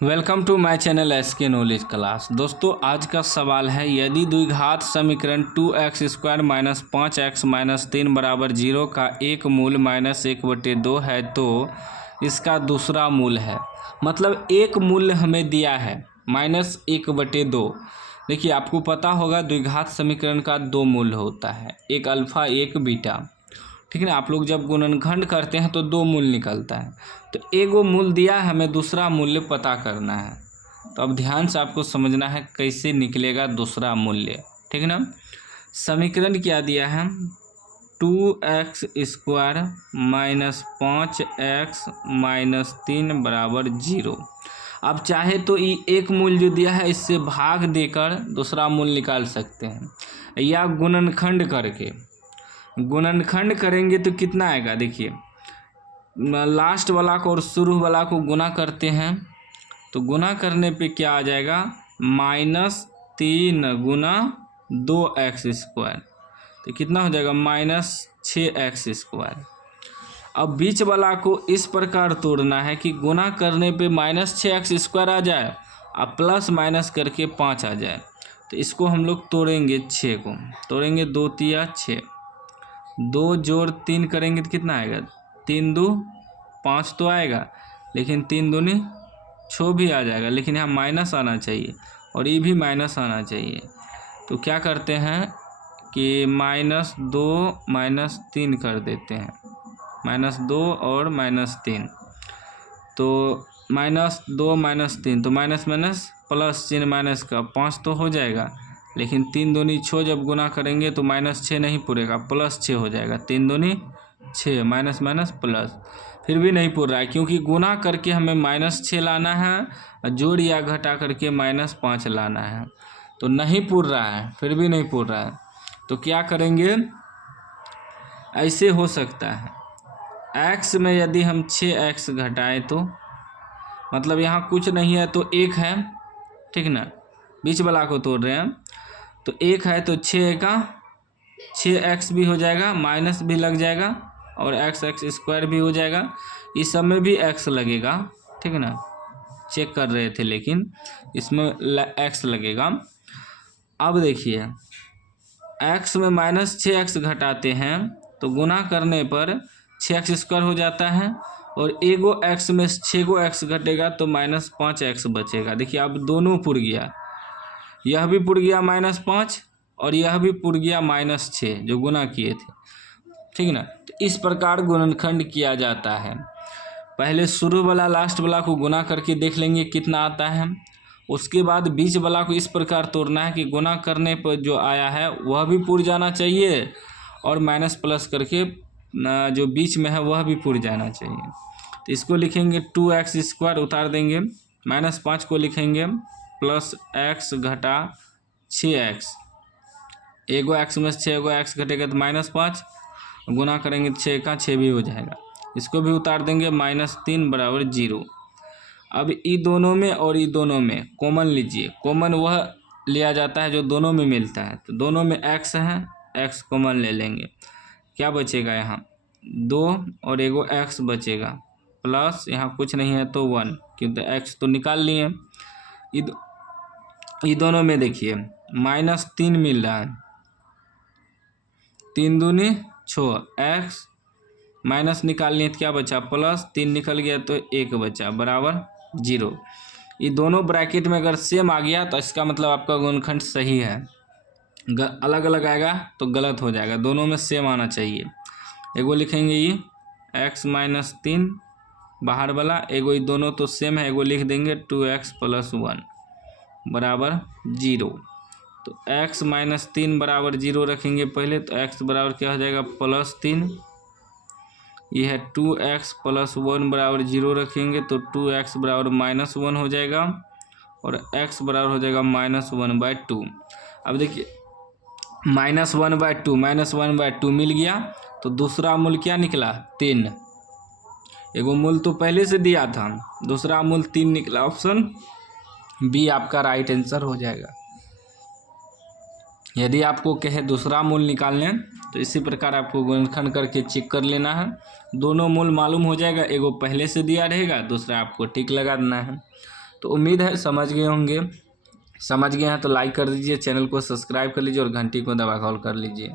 Welcome to my channel SK knowledge class. दोस्तों आज का सवाल है, यदि द्विघात समीकरण 2x² माइनस 5x माइनस 3 बराबर 0 का एक मूल -1/2 है तो इसका दूसरा मूल है। मतलब एक मूल्य हमें दिया है -1/2। देखिए आपको पता होगा द्विघात समीकरण का दो मूल्य होता है, एक अल्फा एक बीटा। ठीक है ना। आप लोग जब गुणनखंड करते हैं तो दो मूल्य निकलता है। तो एगो मूल्य दिया है, हमें दूसरा मूल्य पता करना है। तो अब ध्यान से आपको समझना है कैसे निकलेगा दूसरा मूल्य। ठीक है ना। समीकरण क्या दिया है, 2x² माइनस 5x माइनस 3 बराबर 0। अब चाहे तो ये एक मूल्य जो दिया है इससे भाग देकर दूसरा मूल्य निकाल सकते हैं, या गुणनखंड करके। गुणनखंड करेंगे तो कितना आएगा, देखिए लास्ट वाला को और शुरू वाला को गुना करते हैं तो गुना करने पे क्या आ जाएगा, -3 गुना 2x²। तो कितना हो जाएगा, -6x²। अब बीच वाला को इस प्रकार तोड़ना है कि गुना करने पे -6x² आ जाए और प्लस माइनस करके 5 आ जाए। तो इसको हम लोग तोड़ेंगे, 6 को तोड़ेंगे, 2 तिया 6, 2 जोड़ 3 करेंगे तो कितना आएगा, 3 2 5 तो आएगा, लेकिन 3 दूनी 6 भी आ जाएगा, लेकिन यहाँ माइनस आना चाहिए और ये भी माइनस आना चाहिए। तो क्या करते हैं कि -2 -3 कर देते हैं, -2 और -3। तो -2 -3 तो माइनस माइनस प्लस, चिन्ह माइनस का 5 तो हो जाएगा, लेकिन 3 दूनी 6 जब गुना करेंगे तो -6 नहीं पूरेगा, +6 हो जाएगा। 3 दूनी 6 माइनस माइनस प्लस, फिर भी नहीं पूर रहा है क्योंकि गुना करके हमें -6 लाना है और जोड़ या घटा करके -5 लाना है। तो नहीं पूर रहा है, फिर भी नहीं पूर रहा है। तो क्या करेंगे, ऐसे हो सकता है x में यदि हम 6x घटाएं तो मतलब यहाँ कुछ नहीं है तो 1 है, ठीक ना। बीच वाला को तोड़ रहे हैं तो 1 है तो 6 का 6x भी हो जाएगा, माइनस भी लग जाएगा और x² भी हो जाएगा। इस सब में भी x लगेगा, ठीक है ना। चेक कर रहे थे लेकिन इसमें x लगेगा। अब देखिए x में -6x घटाते हैं तो गुना करने पर 6x² हो जाता है और एगो x में 6 गो x घटेगा तो -5x बचेगा। देखिए अब दोनों पुर गया, यह भी पुर गया -5 और यह भी पुर गया -6 जो गुना किए थे, ठीक है ना। तो इस प्रकार गुणनखंड किया जाता है। पहले शुरू वाला लास्ट वाला को गुना करके देख लेंगे कितना आता है, उसके बाद बीच वाला को इस प्रकार तोड़ना है कि गुना करने पर जो आया है वह भी पुर जाना चाहिए और माइनस प्लस करके जो बीच में है वह भी पुर जाना चाहिए। तो इसको लिखेंगे 2x² उतार देंगे, -5 को लिखेंगे प्लस x घटा 6x, एगो x में 6 गो x घटेगा तो -5, गुना करेंगे 6 का 6 भी हो जाएगा। इसको भी उतार देंगे, -3 बराबर 0। अब ई दोनों में और ई दोनों में कॉमन लीजिए, कॉमन वह लिया जाता है जो दोनों में मिलता है। तो दोनों में x है, x कॉमन ले लेंगे, क्या बचेगा यहाँ 2 और एगो x बचेगा, प्लस यहाँ कुछ नहीं है तो 1 क्योंकि x तो निकाल लिए। ये दोनों में देखिए -3 मिल रहा है, 3 दूनी 6, x माइनस निकाल लिए तो क्या बचा, +3 निकल गया तो 1 बचा बराबर 0। ये दोनों ब्रैकेट में अगर सेम आ गया तो इसका मतलब आपका गुणनखंड सही है। अलग अलग आएगा तो गलत हो जाएगा, दोनों में सेम आना चाहिए। एगो लिखेंगे ये x -3 बाहर वाला, एगो ये दोनों तो सेम है, एगो लिख देंगे 2x + 1 बराबर 0। तो x -3 बराबर 0 रखेंगे पहले, तो x बराबर क्या हो जाएगा +3, ये है 2x + 1 बराबर 0 रखेंगे तो 2x बराबर -1 हो जाएगा और x बराबर हो जाएगा -1/2। अब देखिए -1/2 मिल गया तो दूसरा मूल क्या निकला, 3। एगो मूल तो पहले से दिया था, दूसरा मूल 3 निकला। ऑप्शन बी आपका राइट आंसर हो जाएगा। यदि आपको कहे दूसरा मूल निकालने तो इसी प्रकार आपको गुणनखंड करके चेक कर लेना है, दोनों मूल मालूम हो जाएगा। एगो पहले से दिया रहेगा, दूसरा आपको टिक लगा देना है। तो उम्मीद है समझ गए होंगे। समझ गए हैं तो लाइक कर दीजिए, चैनल को सब्सक्राइब कर लीजिए और घंटी को दबा कॉल कर लीजिए।